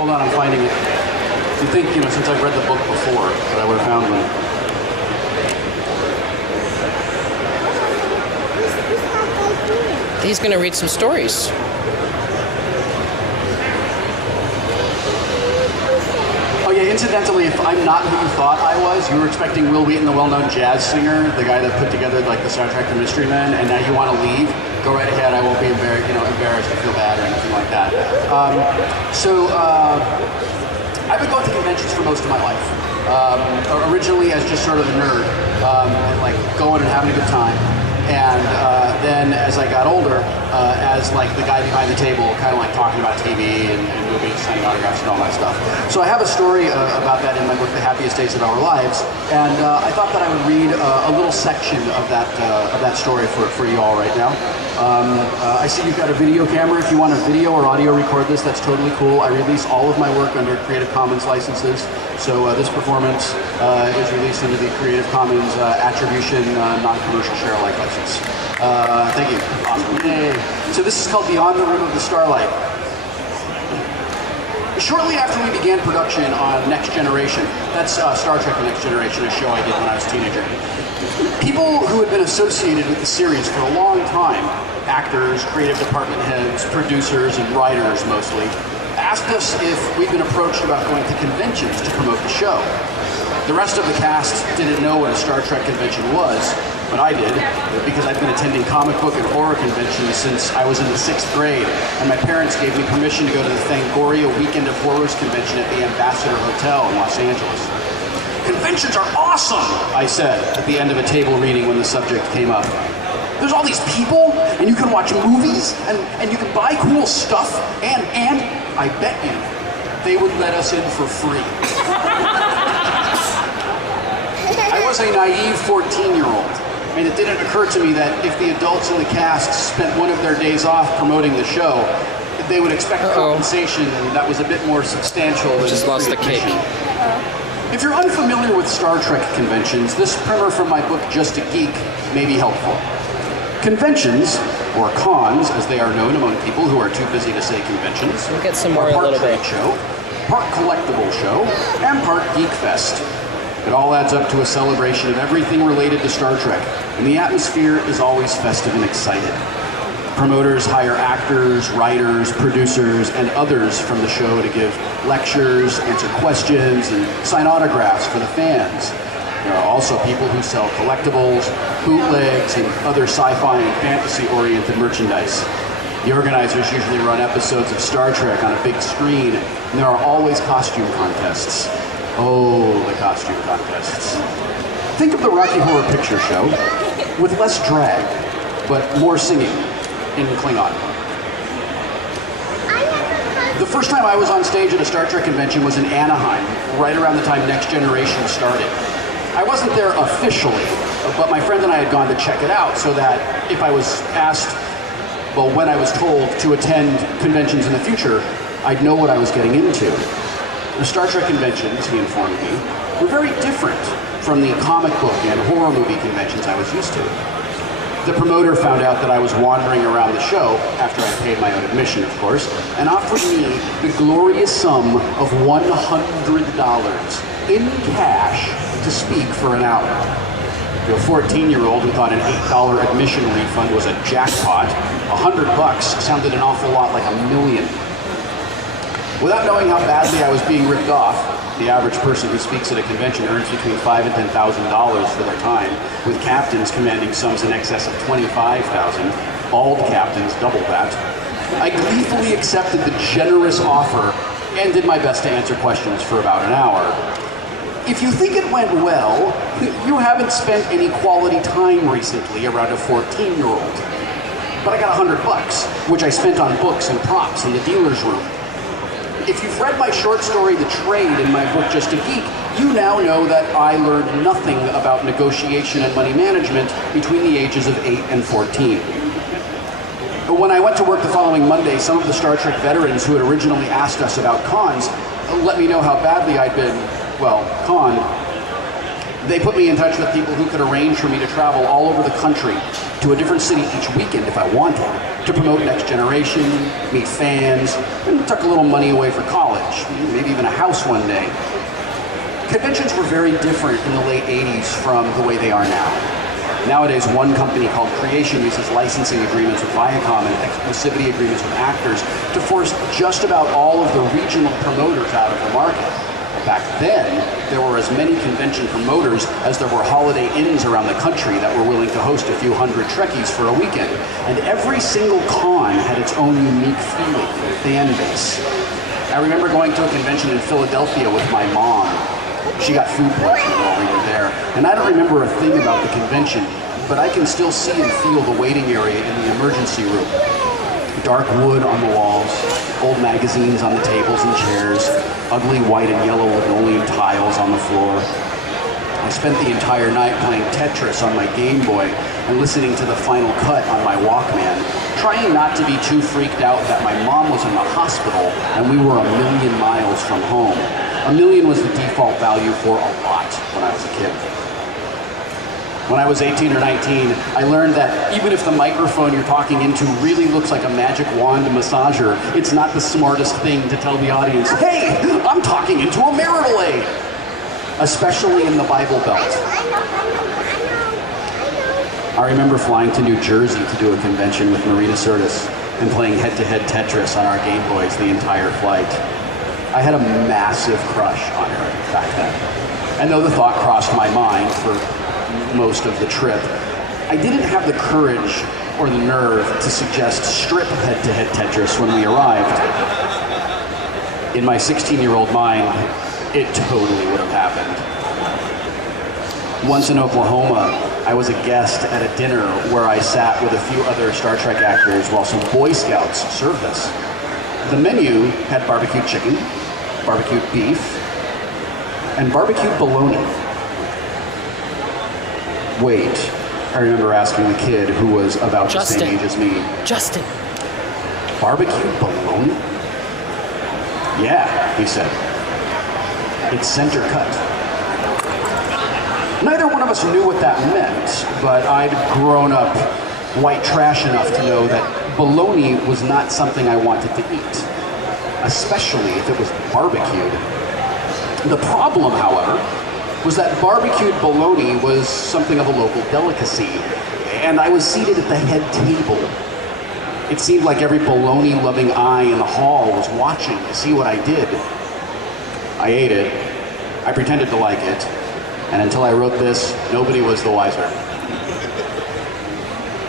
Hold on, I'm finding it. You'd think, since I've read the book before, that I would have found one. He's going to read some stories. Oh yeah, incidentally, if I'm not who you thought I was, you were expecting Wil Wheaton, the well-known jazz singer, the guy that put together like the soundtrack to Mystery Men, and now you want to leave? Go right ahead. I won't be embarrassed or feel bad or anything like that. I've been going to conventions for most of my life. Originally as just sort of a nerd, and like going and having a good time. And then as I got older, as like the guy behind the table, kind of like talking about TV and movies, signing autographs and all that stuff. So I have a story about that in my book, The Happiest Days of Our Lives, and I thought that I would read a little section of that story for you all right now. I see you've got a video camera. If you want to video or audio record this, that's totally cool. I release all of my work under Creative Commons licenses. So this performance is released under the Creative Commons Attribution Non-Commercial Share-alike license. Thank you. Awesome. Yay. So this is called Beyond the Rim of the Starlight. Shortly after we began production on Next Generation, that's Star Trek The Next Generation, a show I did when I was a teenager, people who had been associated with the series for a long time, actors, creative department heads, producers, and writers mostly, asked us if we'd been approached about going to conventions to promote the show. The rest of the cast didn't know what a Star Trek convention was, but I did, because I've been attending comic book and horror conventions since I was in the 6th grade, and my parents gave me permission to go to the Fangoria Weekend of Horrors convention at the Ambassador Hotel in Los Angeles. Conventions are awesome, I said at the end of a table reading when the subject came up. There's all these people, and you can watch movies, and you can buy cool stuff, and I bet you they would let us in for free. I was a naive 14-year-old, and it didn't occur to me that if the adults in the cast spent one of their days off promoting the show, they would expect compensation that was a bit more substantial than just lost the cake. If you're unfamiliar with Star Trek conventions, this primer from my book, Just a Geek, may be helpful. Conventions, or cons, as they are known among people who are too busy to say conventions, we'll get some more in a little bit. Part trade show, part collectible show, and part geek fest. It all adds up to a celebration of everything related to Star Trek, and the atmosphere is always festive and excited. Promoters hire actors, writers, producers, and others from the show to give lectures, answer questions, and sign autographs for the fans. There are also people who sell collectibles, bootlegs, and other sci-fi and fantasy-oriented merchandise. The organizers usually run episodes of Star Trek on a big screen, and there are always costume contests. Oh, the costume contests. Think of the Rocky Horror Picture Show with less drag, but more singing in Klingon. The first time I was on stage at a Star Trek convention was in Anaheim, right around the time Next Generation started. I wasn't there officially, but my friend and I had gone to check it out so that if I was asked, well, when I was told to attend conventions in the future, I'd know what I was getting into. The Star Trek conventions, he informed me, were very different from the comic book and horror movie conventions I was used to. The promoter found out that I was wandering around the show, after I paid my own admission, of course, and offered me the glorious sum of $100 in cash to speak for an hour. To a 14-year-old who thought an $8 admission refund was a jackpot, $100 sounded an awful lot like $1 million. Without knowing how badly I was being ripped off, the average person who speaks at a convention earns between $5,000 and $10,000 for their time, with captains commanding sums in excess of $25,000, bald captains double that. I gleefully accepted the generous offer and did my best to answer questions for about an hour. If you think it went well, you haven't spent any quality time recently around a 14-year-old. But I got $100, which I spent on books and props in the dealer's room. If you've read my short story, The Trade, in my book, Just a Geek, you now know that I learned nothing about negotiation and money management between the ages of 8 and 14. But when I went to work the following Monday, some of the Star Trek veterans who had originally asked us about cons let me know how badly I'd been, well, conned. They put me in touch with people who could arrange for me to travel all over the country to a different city each weekend if I wanted, to promote Next Generation, meet fans, and tuck a little money away for college. garage, maybe even a house one day. Conventions were very different in the late 80s from the way they are now. Nowadays, one company called Creation uses licensing agreements with Viacom and exclusivity agreements with actors to force just about all of the regional promoters out of the market. Back then, there were as many convention promoters as there were Holiday Inns around the country that were willing to host a few hundred Trekkies for a weekend. And every single con had its own unique feeling and fan base. I remember going to a convention in Philadelphia with my mom. She got food poisoning while we were there. And I don't remember a thing about the convention, but I can still see and feel the waiting area in the emergency room. Dark wood on the walls, old magazines on the tables and chairs, ugly white and yellow linoleum tiles on the floor. I spent the entire night playing Tetris on my Game Boy and listening to the final cut on my Walkman, trying not to be too freaked out that my mom was in the hospital and we were 1,000,000 miles from home. 1,000,000 was the default value for a lot when I was a kid. When I was 18 or 19, I learned that even if the microphone you're talking into really looks like a magic wand massager, it's not the smartest thing to tell the audience, hey, I'm talking into a marital aid, especially in the Bible Belt. I remember flying to New Jersey to do a convention with Marina Sirtis and playing head-to-head Tetris on our Game Boys the entire flight. I had a massive crush on her back then. And though the thought crossed my mind for most of the trip, I didn't have the courage or the nerve to suggest strip head-to-head Tetris when we arrived. In my 16-year-old mind, it totally would have happened. Once in Oklahoma, I was a guest at a dinner where I sat with a few other Star Trek actors while some Boy Scouts served us. The menu had barbecued chicken, barbecued beef, and barbecued bologna. Wait, I remember asking the kid who was about the same age as me. Justin. Barbecued bologna? Yeah, he said. It's center cut. Neither one of us knew what that meant, but I'd grown up white trash enough to know that bologna was not something I wanted to eat, especially if it was barbecued. The problem, however, was that barbecued bologna was something of a local delicacy, and I was seated at the head table. It seemed like every bologna-loving eye in the hall was watching to see what I did. I ate it, I pretended to like it, and until I wrote this, nobody was the wiser.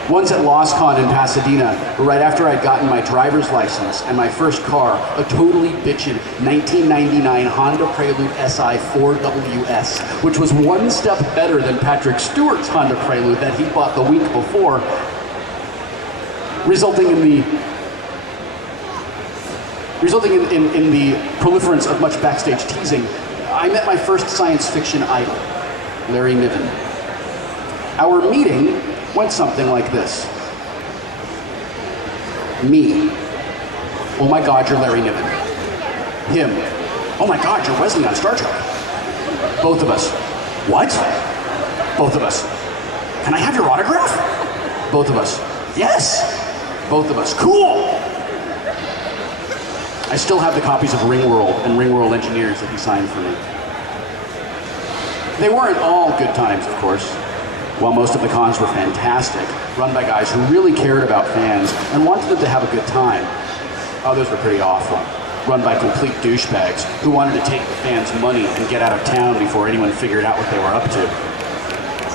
Once at LostCon in Pasadena, right after I'd gotten my driver's license and my first car, a totally bitchin' 1999 Honda Prelude SI 4WS, which was one step better than Patrick Stewart's Honda Prelude that he bought the week before, resulting in the proliferance of much backstage teasing. I met my first science fiction idol, Larry Niven. Our meeting went something like this. Me. Oh my God, you're Larry Niven. Him. Oh my God, you're Wesley on Star Trek. Both of us. What? Both of us. Can I have your autograph? Both of us. Yes. Both of us. Cool. I still have the copies of Ringworld and Ringworld Engineers that he signed for me. They weren't all good times, of course. While most of the cons were fantastic, run by guys who really cared about fans and wanted them to have a good time, others were pretty awful, run by complete douchebags who wanted to take the fans' money and get out of town before anyone figured out what they were up to.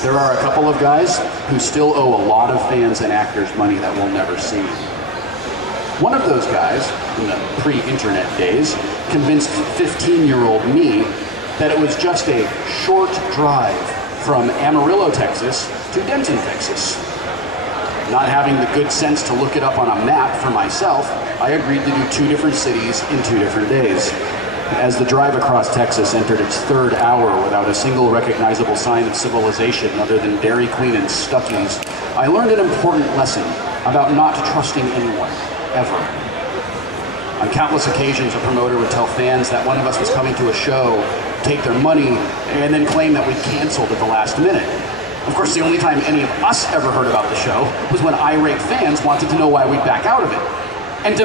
There are a couple of guys who still owe a lot of fans and actors money that we'll never see. One of those guys, in the pre-internet days, convinced 15-year-old me that it was just a short drive from Amarillo, Texas to Denton, Texas. Not having the good sense to look it up on a map for myself, I agreed to do 2 different cities in 2 different days. As the drive across Texas entered its 3rd hour without a single recognizable sign of civilization other than Dairy Queen and Stuckey's, I learned an important lesson about not trusting anyone, ever. On countless occasions, a promoter would tell fans that one of us was coming to a show, take their money, and then claim that we'd canceled at the last minute. Of course, the only time any of us ever heard about the show was when irate fans wanted to know why we'd back out of it. And to